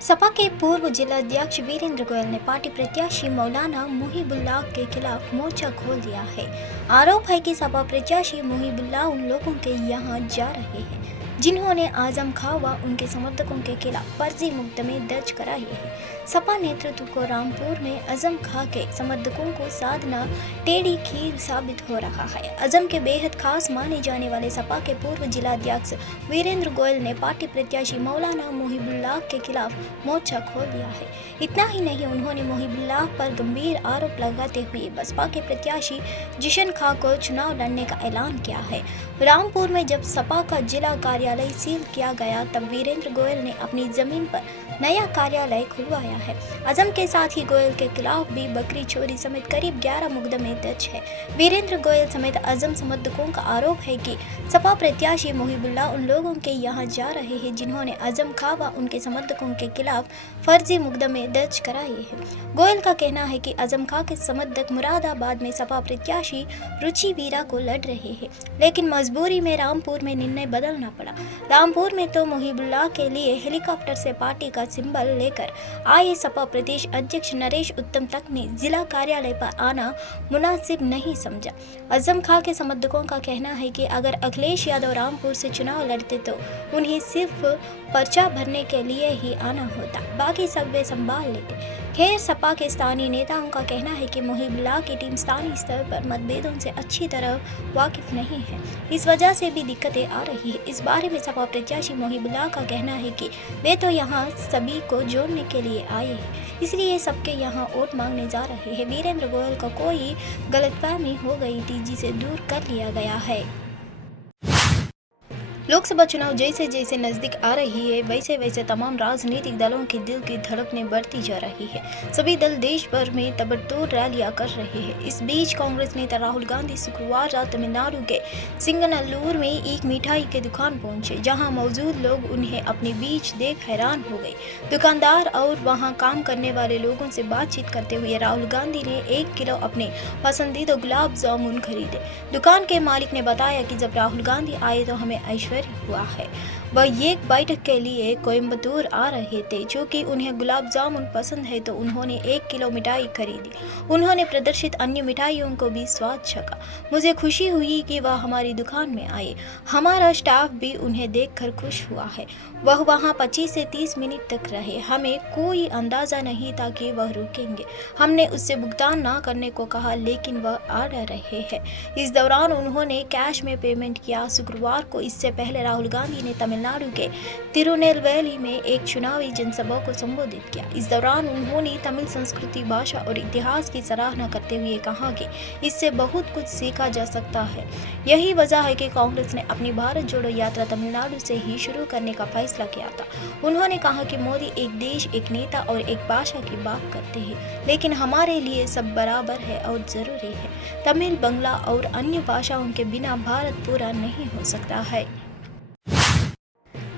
सपा के पूर्व जिलाध्यक्ष वीरेंद्र गोयल ने पार्टी प्रत्याशी मौलाना मुहिबुल्लाह के खिलाफ मोर्चा खोल दिया है। आरोप है कि सपा प्रत्याशी मुहिबुल्लाह उन लोगों के यहां जा रहे हैं जिन्होंने आजम खां व उनके समर्थकों के खिलाफ फर्जी मुकदमे दर्ज कराए हैं। सपा नेतृत्व को रामपुर में आजम खां के समर्थकों को साधना टेढ़ी खीर साबित हो रहा है। आजम के बेहद खास माने जाने वाले सपा के पूर्व जिलाध्यक्ष वीरेंद्र गोयल ने पार्टी प्रत्याशी मौलाना मुहिबुल्लाह के खिलाफ मोर्चा खोल दिया है। इतना ही नहीं, उन्होंने मुहिबुल्लाह पर गंभीर आरोप लगाते हुए बसपा के प्रत्याशी जिशन खां को चुनाव लड़ने का ऐलान किया है। रामपुर में जब सपा का जिला कार्यालय सील किया गया तब वीरेंद्र गोयल ने अपनी जमीन पर नया कार्यालय खुलवाया है। आजम के साथ ही गोयल के खिलाफ भी बकरी चोरी समेत करीब 11 मुकदमे दर्ज है। वीरेंद्र गोयल समेत आजम समर्थकों का आरोप है कि सपा प्रत्याशी मुहिबुल्लाह उन लोगों के यहां जा रहे हैं जिन्होंने आजम खां व उनके समर्थकों के खिलाफ फर्जी मुकदमे दर्ज कराए हैं। गोयल का कहना है कि आजम खां के समर्थक मुरादाबाद में सपा प्रत्याशी रुचि वीरा को लड़ रहे हैं, लेकिन मजबूरी में रामपुर में निर्णय बदलना पड़ा। रामपुर में तो मुहिबुल्लाह के लिए हेलीकॉप्टर से पार्टी का सिंबल लेकर आए सपा प्रदेश अध्यक्ष नरेश उत्तम तक ने जिला कार्यालय पर आना मुनासिब नहीं समझा। आजम खां के समर्थकों का कहना है कि अगर अखिलेश यादव रामपुर से चुनाव लड़ते तो उन्हें सिर्फ पर्चा भरने के लिए ही आना होता, बाकी सब वे संभाल लेते। खैर, सपा के स्थानीय नेताओं का कहना है कि मुहिबुल्लाह की टीम स्थानीय स्तर पर मतभेदों से अच्छी तरह वाकिफ नहीं है, इस वजह से भी दिक्कतें आ रही है। इस बारे में सपा प्रत्याशी मुहिबुल्लाह का कहना है कि वे तो यहाँ सभी को जोड़ने के लिए आए हैं, इसलिए सबके यहाँ वोट मांगने जा रहे हैं। वीरेंद्र गोयल का कोई गलतफहमी हो गई थी जिसे दूर कर लिया गया है। लोकसभा चुनाव जैसे जैसे नजदीक आ रही है वैसे वैसे तमाम राजनीतिक दलों के दिल की धड़कनें बढ़ती जा रही है। सभी दल देश भर में तबड़तोड़ रैलियां कर रहे हैं। इस बीच कांग्रेस नेता राहुल गांधी शुक्रवार रात तमिलनाडु के सिंगनल्लूर में एक मिठाई की दुकान पहुंचे, जहां मौजूद लोग उन्हें अपने बीच देख हैरान हो गए। दुकानदार और वहां काम करने वाले लोगों से बातचीत करते हुए राहुल गांधी ने 1 किलो अपने पसंदीदा गुलाब जामुन खरीदे। दुकान के मालिक ने बताया कि जब राहुल गांधी आए तो हमें ऐश्वर्य हुआ है। वह एक बैठक के लिए कोयम्बटूर आ रहे थे, चूंकि उन्हें गुलाब जामुन पसंद है तो उन्होंने 1 किलो मिठाई खरीदी। उन्होंने प्रदर्शित अन्य मिठाइयों को भी स्वाद चखा। मुझे खुशी हुई कि वह हमारी दुकान में आए। हमारा स्टाफ भी उन्हें देखकर खुश हुआ है। वह वहां 25 से 30 मिनट तक रहे। हमें कोई अंदाजा नहीं था कि वह रुकेंगे। हमने उससे भुगतान ना करने को कहा, लेकिन वह आ रहे हैं। इस दौरान उन्होंने कैश में पेमेंट किया। शुक्रवार को इससे पहले राहुल गांधी ने तमिलनाडु के तिरुनेलवेली में एक चुनावी जनसभा को संबोधित किया। इस दौरान उन्होंने तमिल संस्कृति, भाषा और इतिहास की सराहना करते हुए कहा कि इससे बहुत कुछ सीखा जा सकता है। यही वजह है कि कांग्रेस ने अपनी भारत जोड़ो यात्रा तमिलनाडु से ही शुरू करने का फैसला किया था। उन्होंने कहा कि मोदी एक देश, एक नेता और एक भाषा की बात करते हैं, लेकिन हमारे लिए सब बराबर है और जरूरी है। तमिल, बंगला और अन्य भाषाओं के बिना भारत पूरा नहीं हो सकता है।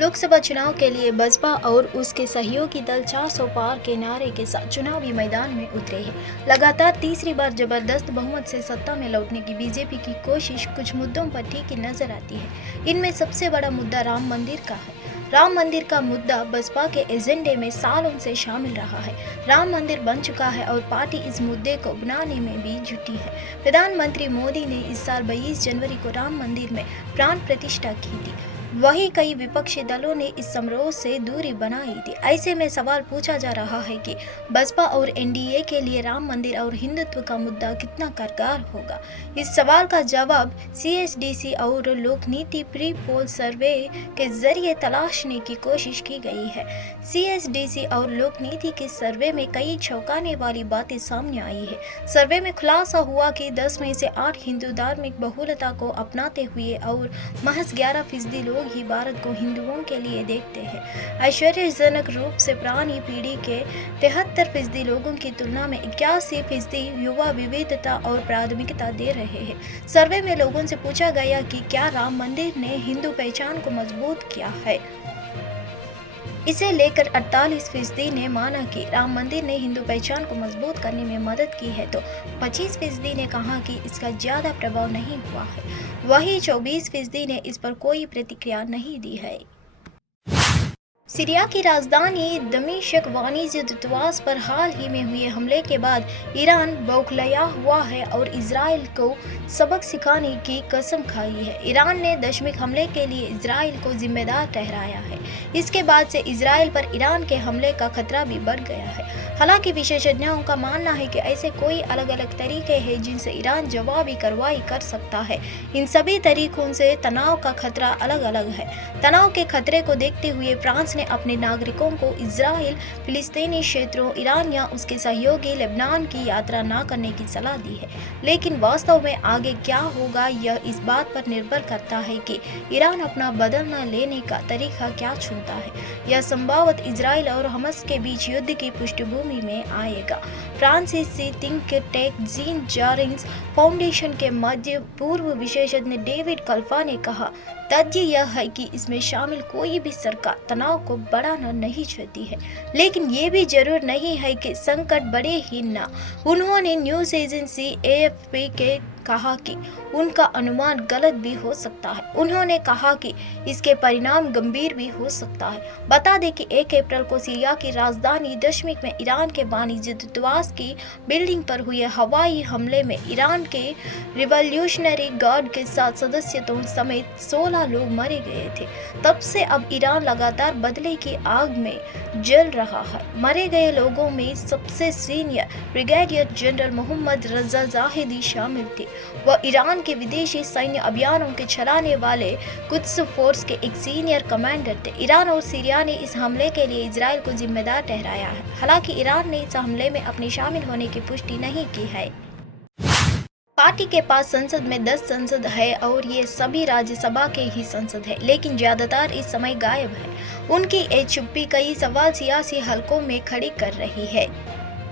लोकसभा चुनाव के लिए बसपा और उसके सहयोगी दल 400 पार के नारे के साथ चुनावी मैदान में उतरे हैं। लगातार तीसरी बार जबरदस्त बहुमत से सत्ता में लौटने की बीजेपी की कोशिश कुछ मुद्दों पर ठीक नजर आती है। इनमें सबसे बड़ा मुद्दा राम मंदिर का है। राम मंदिर का मुद्दा बसपा के एजेंडे में सालों से शामिल रहा है। राम मंदिर बन चुका है और पार्टी इस मुद्दे को बनाने में भी जुटी है। प्रधानमंत्री मोदी ने इस साल 22 जनवरी को राम मंदिर में प्राण प्रतिष्ठा की थी। वहीं कई विपक्षी दलों ने इस समारोह से दूरी बनाई थी। ऐसे में सवाल पूछा जा रहा है कि बसपा और एनडीए के लिए राम मंदिर और हिंदुत्व का मुद्दा कितना कारगर होगा। इस सवाल का जवाब सीएसडीसी और लोकनीति प्री पोल सर्वे के जरिए तलाशने की कोशिश की गई है। सीएसडीसी और लोकनीति के सर्वे में कई चौंकाने वाली बातें सामने आई है। सर्वे में खुलासा हुआ कि 10 में से 8 हिंदू धार्मिक बहुलता को अपनाते हुए और महज 11% लोग ही भारत को हिंदुओं के लिए देखते हैं। आश्चर्यजनक रूप से पुरानी पीढ़ी के 73% लोगों की तुलना में 81% युवा विविधता और प्राथमिकता दे रहे हैं। सर्वे में लोगों से पूछा गया कि क्या राम मंदिर ने हिंदू पहचान को मजबूत किया है। इसे लेकर 48% ने माना कि राम मंदिर ने हिंदू पहचान को मजबूत करने में मदद की है, तो 25% ने कहा कि इसका ज़्यादा प्रभाव नहीं हुआ है। वहीं 24% ने इस पर कोई प्रतिक्रिया नहीं दी है। सीरिया की राजधानी दमिश्क वाणिज्य दूतावास पर हाल ही में हुए हमले के बाद ईरान बौखलाया हुआ है और इजराइल को सबक सिखाने की कसम खाई है। ईरान ने दमिश्क हमले के लिए इजराइल को जिम्मेदार ठहराया है। इसके बाद से इजराइल पर ईरान के हमले का खतरा भी बढ़ गया है। हालांकि विशेषज्ञों का मानना है कि ऐसे कोई अलग अलग तरीके हैं जिनसे ईरान जवाबी कार्रवाई कर सकता है। इन सभी तरीकों से तनाव का खतरा अलग अलग है। तनाव के खतरे को देखते हुए फ्रांस ने अपने नागरिकों को इजराइल, फिलिस्तीनी क्षेत्रों, ईरान या उसके सहयोगी लेबनान की यात्रा न करने की सलाह दी है। लेकिन वास्तव में आगे क्या होगा यह इस बात पर निर्भर करता है कि ईरान अपना बदलना लेने का तरीका क्या चुनता है। यह संभवतः इजराइल और हमास के बीच युद्ध की पृष्ठभूमि में आएगा। फ्रांसीसी थिंक टैंक जीन जारिंस फाउंडेशन के मध्य पूर्व विशेषज्ञ डेविड कल्फा ने कहा, तथ्य यह है कि इसमें शामिल कोई भी सरकार तनाव को बढ़ाना नहीं चाहती है, लेकिन ये भी जरूर नहीं है कि संकट बढ़े ही ना। उन्होंने न्यूज एजेंसी एएफपी के कहा कि उनका अनुमान गलत भी हो सकता है। उन्होंने कहा कि इसके परिणाम गंभीर भी हो सकता है। बता दें कि 1 अप्रैल को सीरिया की राजधानी दमिश्क में ईरान के वाणिज्य दूतावास की बिल्डिंग पर हुए हवाई हमले में ईरान के रिवॉल्यूशनरी गार्ड के 7 सदस्यों समेत 16 लोग मारे गए थे। तब से अब ईरान लगातार बदले की आग में जल रहा है। मारे गए लोगों में सबसे सीनियर ब्रिगेडियर जनरल मोहम्मद रजा जाहिदी शामिल थे। वह ईरान के विदेशी सैन्य अभियानों के चलाने वाले कुद्स फोर्स के एक सीनियर कमांडर थे। ईरान और सीरिया ने इस हमले के लिए इजराइल को जिम्मेदार ठहराया है। हालांकि ईरान ने इस हमले में अपने शामिल होने की पुष्टि नहीं की है। पार्टी के पास संसद में 10 सांसद है और ये सभी राज्यसभा के ही सांसद है, लेकिन ज्यादातर इस समय गायब है। उनकी ये चुप्पी कई सवाल सियासी हलकों में खड़ी कर रही है।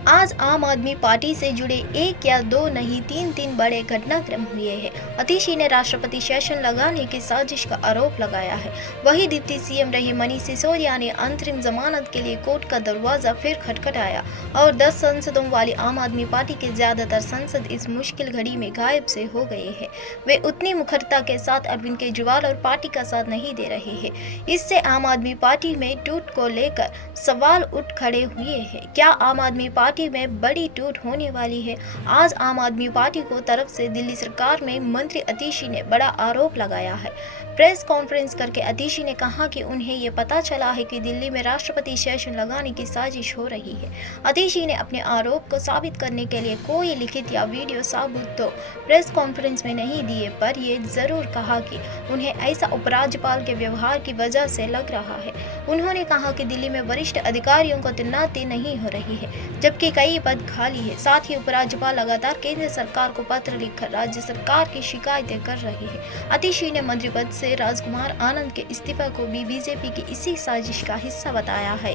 आज आम आदमी पार्टी से जुड़े 1 या 2 नहीं 3 बड़े घटनाक्रम हुए हैं। अतिशी ने राष्ट्रपति शासन लगाने की साजिश का आरोप लगाया है। वही डिप्टी सीएम रहे मनीष सिसोदिया ने अंतरिम जमानत के लिए कोर्ट का दरवाजा फिर खटखटाया और 10 सांसदों वाली आम आदमी पार्टी के ज्यादातर सांसद इस मुश्किल घड़ी में गायब से हो गए हैं। वे उतनी मुखरता के साथ अरविंद केजरीवाल और पार्टी का साथ नहीं दे रहे हैं। इससे आम आदमी पार्टी में टूट को लेकर सवाल उठ खड़े हुए हैं। क्या आम आदमी पार्टी में बड़ी टूट होने वाली है? आज आम आदमी पार्टी को तरफ से दिल्ली सरकार में मंत्री अतिशी ने बड़ा आरोप लगाया है। प्रेस कॉन्फ्रेंस करके अतिशी ने कहा कि उन्हें ये पता चला है कि दिल्ली में राष्ट्रपति शासन लगाने की साजिश हो रही है। अतिशी ने अपने आरोप को साबित करने के लिए कोई लिखित या वीडियो सबूत तो प्रेस कॉन्फ्रेंस में नहीं दिए, पर ये जरूर कहा कि उन्हें ऐसा उपराज्यपाल के व्यवहार की वजह से लग रहा है। उन्होंने कहा कि दिल्ली में वरिष्ठ अधिकारियों को तैनाती नहीं हो रही है, जबकि कई पद खाली है। साथ ही उपराज्यपाल लगातार केंद्र सरकार को पत्र लिखकर राज्य सरकार की शिकायतें कर रही है। अतिशी ने मंत्री पद से राजकुमार आनंद के इस्तीफे को भी बीजेपी की इसी साजिश का हिस्सा बताया है।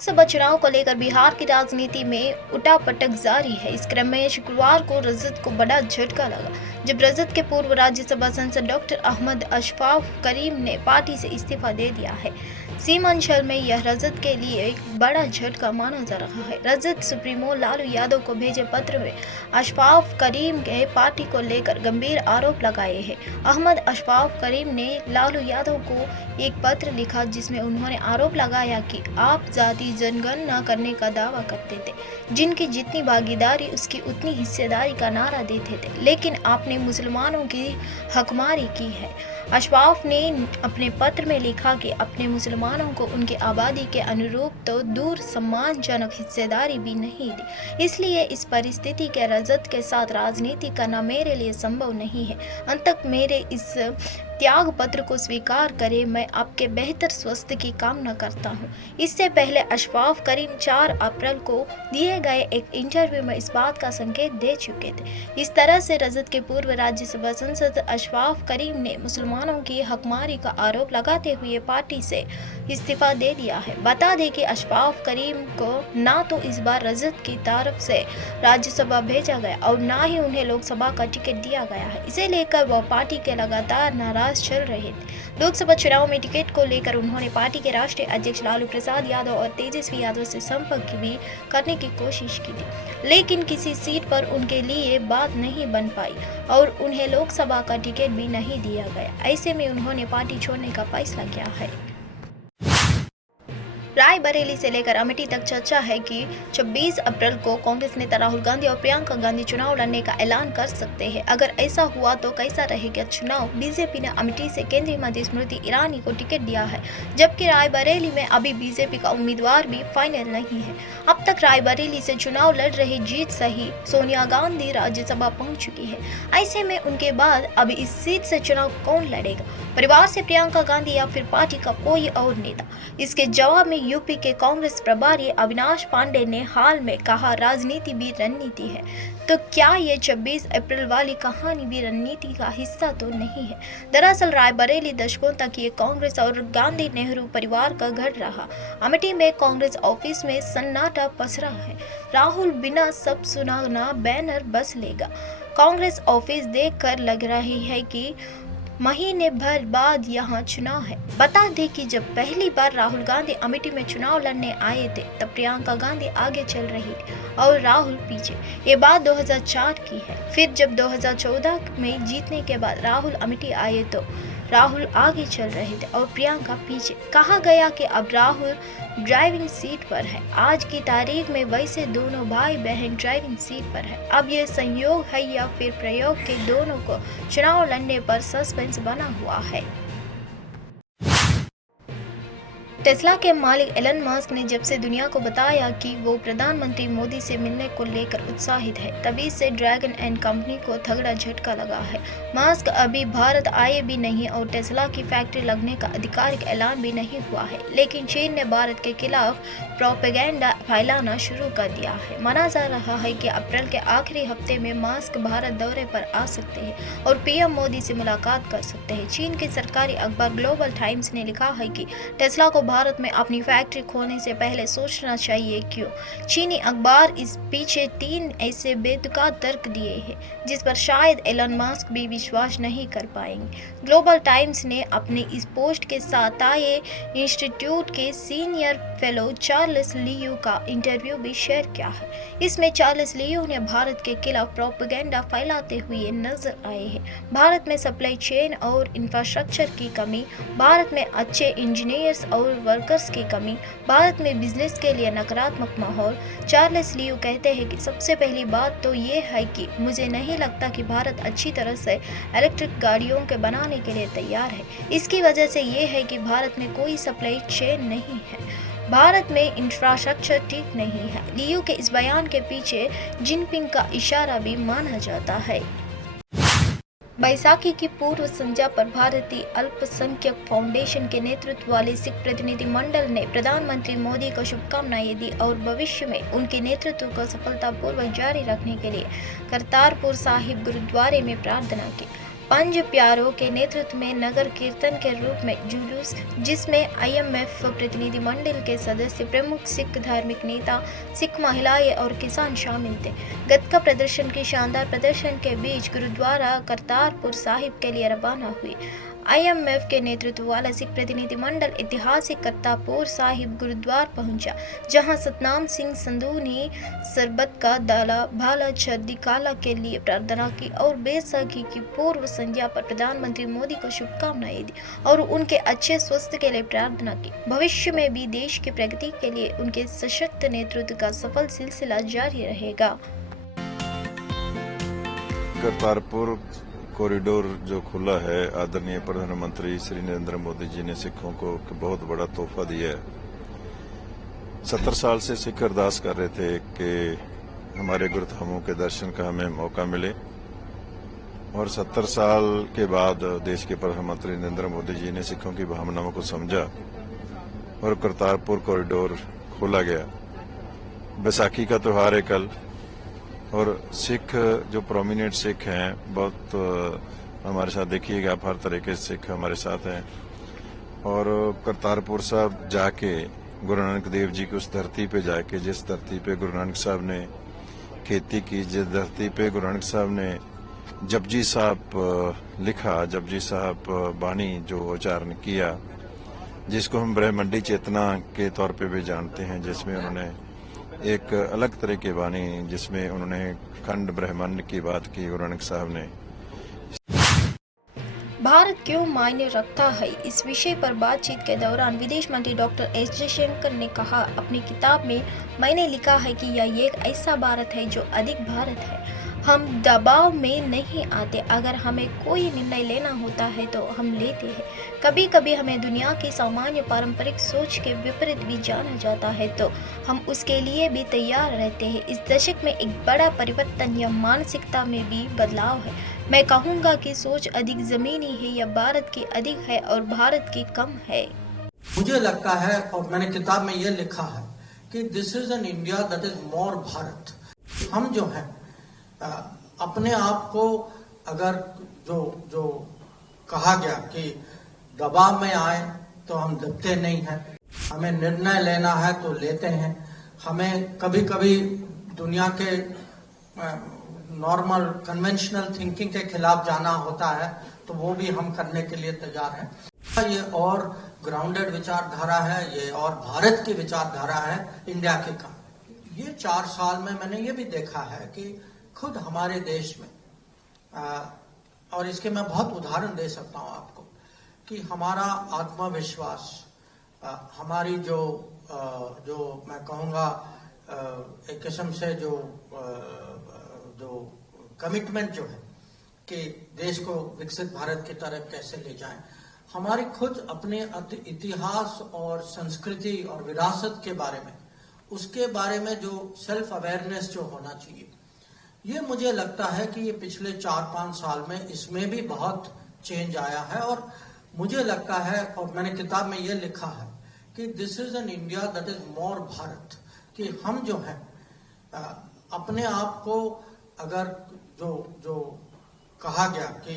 लोकसभा चुनाव को लेकर बिहार की राजनीति में उठापटक जारी है। इस क्रम में शुक्रवार को रजत को बड़ा झटका लगा जब रजत के पूर्व राज्यसभा सांसद डॉक्टर अहमद अशफाक करीम ने पार्टी से इस्तीफा दे दिया है। सीमांचल में यह रजत के लिए एक बड़ा झटका माना जा रहा है। रजत सुप्रीमो लालू यादव को भेजे पत्र में अशफाक करीम के पार्टी को लेकर गंभीर आरोप लगाए हैं। अहमद अशफाक करीम ने लालू यादव को एक पत्र लिखा जिसमें उन्होंने आरोप लगाया कि आप जाति जनगणना करने का दावा करते थे, जिनकी जितनी भागीदारी उसकी उतनी हिस्सेदारी का नारा देते थे, लेकिन आपने मुसलमानों की हकमारी की है। अशफाक ने अपने पत्र में लिखा कि अपने मुसलमानों को उनकी आबादी के अनुरूप तो दूर सम्मानजनक हिस्सेदारी भी नहीं दी, इसलिए इस परिस्थिति के रजत के साथ राजनीति करना मेरे लिए संभव नहीं है। अंततः मेरे इस त्याग पत्र को स्वीकार करें। मैं आपके बेहतर स्वास्थ्य की कामना करता हूं। इससे पहले अशफाक करीम 4 अप्रैल को दिए गए एक इंटरव्यू में इस बात का संकेत दे चुके थे। इस तरह से रजत के पूर्व राज्यसभा सांसद अशफाक करीम ने मुसलमानों की हकमारी का आरोप लगाते हुए पार्टी से इस्तीफा दे दिया है। बता दें कि अशफाक करीम को ना तो इस बार रजत की तरफ से राज्यसभा भेजा गया और ना ही उन्हें लोकसभा का टिकट दिया गया है। इसे लेकर वह पार्टी के लगातार नाराज चल रहे थे। लोकसभा चुनाव में टिकट को लेकर उन्होंने पार्टी के राष्ट्रीय अध्यक्ष लालू प्रसाद यादव और तेजस्वी यादव से संपर्क भी करने की कोशिश की थी, लेकिन किसी सीट पर उनके लिए बात नहीं बन पाई और उन्हें लोकसभा का टिकट भी नहीं दिया गया। ऐसे में उन्होंने पार्टी छोड़ने का फैसला किया है। रायबरेली से लेकर अमेठी तक चर्चा है कि 26 अप्रैल को कांग्रेस नेता राहुल गांधी और प्रियंका गांधी चुनाव लड़ने का ऐलान कर सकते हैं। अगर ऐसा हुआ तो कैसा रहेगा चुनाव? बीजेपी ने अमेठी से केंद्रीय मंत्री स्मृति ईरानी को टिकट दिया है, जबकि रायबरेली में अभी बीजेपी का उम्मीदवार भी फाइनल नहीं है। अब तक रायबरेली से चुनाव लड़ रहे जीत सही सोनिया गांधी राज्यसभा पहुंच चुकी है। ऐसे में उनके बाद अब इस सीट से चुनाव कौन लड़ेगा? परिवार से प्रियंका गांधी या फिर पार्टी का कोई और नेता? इसके जवाब में यूपी के कांग्रेस प्रभारी अविनाश पांडे ने हाल में कहा, राजनीति भी रणनीति है। तो क्या ये 26 अप्रैल वाली कहानी भी रणनीति का हिस्सा तो नहीं है? दरअसल रायबरेली दशकों तक ये कांग्रेस और गांधी नेहरू परिवार का घर रहा। अमेठी में कांग्रेस ऑफिस में सन्नाटा पसरा है। राहुल बिना सब सुनाना बैनर बस लेगा। कांग्रेस ऑफिस देखकर लग रही है कि महीने भर बाद यहाँ चुनाव है। बता दें कि जब पहली बार राहुल गांधी अमेठी में चुनाव लड़ने आए थे तब प्रियंका गांधी आगे चल रही थी और राहुल पीछे। ये बात 2004 की है। फिर जब 2014 में जीतने के बाद राहुल अमेठी आए तो राहुल आगे चल रहे थे और प्रियंका पीछे। कहा गया कि अब राहुल ड्राइविंग सीट पर है। आज की तारीख में वैसे दोनों भाई बहन ड्राइविंग सीट पर है। अब ये संयोग है या फिर प्रयोग के दोनों को चुनाव लड़ने पर सस्पेंस बना हुआ है। टेस्ला के मालिक एलन मस्क ने जब से दुनिया को बताया कि वो प्रधानमंत्री मोदी से मिलने को लेकर उत्साहित है, तभी से ड्रैगन एंड कंपनी को तगड़ा झटका लगा है। मस्क अभी भारत आए भी नहीं और टेस्ला की फैक्ट्री लगने का आधिकारिक ऐलान भी नहीं हुआ है, लेकिन चीन ने भारत के खिलाफ प्रोपेगेंडा फैलाना शुरू कर दिया है। माना जा रहा है कि अप्रैल के आखिरी हफ्ते में मस्क भारत दौरे पर आ सकते हैं और पीएम मोदी से मुलाकात कर सकते हैं। चीन के सरकारी अखबार ग्लोबल टाइम्स ने लिखा है कि टेस्ला को भारत में अपनी फैक्ट्री खोलने से पहले सोचना चाहिए क्यों। चीनी अखबार इस पीछे 3 ऐसे बेतुका तर्क दिए हैं जिस पर शायद एलन मस्क भी विश्वास नहीं कर पाएंगे। ग्लोबल टाइम्स ने अपने इस पोस्ट के साथ ताये इंस्टीट्यूट के सीनियर फेलो चार्ल्स लियू का इंटरव्यू भी शेयर किया है। इसमें चार्ल्स लियू ने भारत के खिलाफ प्रोपेगेंडा फैलाते हुए नजर आए हैं। भारत में सप्लाई चेन और इंफ्रास्ट्रक्चर की कमी, भारत में अच्छे इंजीनियर्स और वर्कर्स की कमी, भारत में बिजनेस के लिए नकारात्मक माहौल। चार्ल्स लियू कहते हैं कि सबसे पहली बात तो ये है कि मुझे नहीं लगता कि भारत अच्छी तरह से इलेक्ट्रिक गाड़ियों के बनाने के लिए तैयार है। इसकी वजह से ये है कि भारत में कोई सप्लाई चेन नहीं है, भारत में इंफ्रास्ट्रक्चर ठीक नहीं है। लियू के इस बयान के पीछे जिनपिंग का इशारा भी माना जाता है। बैसाखी की पूर्व संध्या पर भारतीय अल्पसंख्यक फाउंडेशन के नेतृत्व वाले सिख प्रतिनिधि मंडल ने प्रधानमंत्री मोदी को शुभकामनाएं दी और भविष्य में उनके नेतृत्व को सफलतापूर्वक जारी रखने के लिए करतारपुर साहिब गुरुद्वारे में प्रार्थना की। पंज प्यारों के नेतृत्व में नगर कीर्तन के रूप में जुलूस, जिसमें IMF प्रतिनिधि मंडल के सदस्य, प्रमुख सिख धार्मिक नेता, सिख महिलाएं और किसान शामिल थे। गतका प्रदर्शन के शानदार प्रदर्शन के बीच गुरुद्वारा करतारपुर साहिब के लिए रवाना हुई। IMF के नेतृत्व वाला सिख प्रतिनिधि मंडल ऐतिहासिक करतारपुर साहिब गुरुद्वारा पहुंचा, जहां सतनाम सिंह संधू ने सरबत का दाला भाला चढ़दी काला के लिए प्रार्थना की और बैसाखी की पूर्व संध्या पर प्रधानमंत्री मोदी को शुभकामनाएं दी और उनके अच्छे स्वास्थ्य के लिए प्रार्थना की। भविष्य में भी देश की प्रगति के लिए उनके सशक्त नेतृत्व का सफल सिलसिला जारी रहेगा। करतारपुर कॉरिडोर जो खुला है, आदरणीय प्रधानमंत्री श्री नरेंद्र मोदी जी ने सिखों को बहुत बड़ा तोहफा दिया है। 70 साल से सिख अरदास कर रहे थे कि हमारे गुरुधामों के दर्शन का हमें मौका मिले और 70 साल के बाद देश के प्रधानमंत्री नरेंद्र मोदी जी ने सिखों की भावनाओं को समझा और करतारपुर कॉरिडोर खोला गया। बैसाखी का त्यौहार है कल और सिख जो प्रोमिनेंट सिख हैं बहुत हमारे साथ, देखिएगा आप, हर तरह के सिख हमारे साथ हैं और करतारपुर साहब जाके गुरु नानक देव जी की उस धरती पे जाके, जिस धरती पे गुरु नानक साहब ने खेती की, जिस धरती पे गुरु नानक साहब ने जपजी साहब लिखा, जपजी साहब बाणी जो उच्चारण किया, जिसको हम ब्रह्मंडी चेतना के तौर पे भी जानते हैं, जिसमें उन्होंने एक अलग तरह की वाणी, जिसमें उन्होंने खंड ब्रह्मांड की बात की गुरु नानक साहब ने। भारत क्यों मायने रखता है, इस विषय पर बातचीत के दौरान विदेश मंत्री डॉक्टर एस जयशंकर ने कहा, अपनी किताब में मैंने लिखा है कि यह एक ऐसा भारत है जो अधिक भारत है। हम दबाव में नहीं आते। अगर हमें कोई निर्णय लेना होता है तो हम लेते हैं। कभी कभी हमें दुनिया की सामान्य पारंपरिक सोच के विपरीत भी जाना जाता है तो हम उसके लिए भी तैयार रहते हैं। इस दशक में एक बड़ा परिवर्तन या मानसिकता में भी बदलाव है। मैं कहूँगा कि सोच अधिक जमीनी है या भारत की अधिक है और भारत की कम है। मुझे लगता है, और मैंने किताब में ये लिखा है कि this is an India that is more Bharat. हम जो है अपने आप को, अगर जो कहा गया कि दबाव में आए तो हम दबते नहीं हैं, हमें निर्णय लेना है तो लेते हैं। हमें कभी कभी दुनिया के नॉर्मल कन्वेंशनल थिंकिंग के खिलाफ जाना होता है तो वो भी हम करने के लिए तैयार हैं। ये और ग्राउंडेड विचारधारा है, ये और भारत की विचारधारा है इंडिया की का। ये 4 साल में मैंने ये भी देखा है कि खुद हमारे देश में और इसके मैं बहुत उदाहरण दे सकता हूं आपको कि हमारा आत्मविश्वास, हमारी जो मैं कहूँगा एक किस्म से जो कमिटमेंट जो है कि देश को विकसित भारत की तरफ कैसे ले जाएं, हमारी खुद अपने इतिहास और संस्कृति और विरासत के बारे में, उसके बारे में जो सेल्फ अवेयरनेस जो होना चाहिए, ये मुझे लगता है कि ये पिछले 4-5 साल में इसमें भी बहुत चेंज आया है। और मुझे लगता है, और मैंने किताब में ये लिखा है कि this is an India that is more Bharat, कि हम जो है अपने आप को, अगर जो कहा गया कि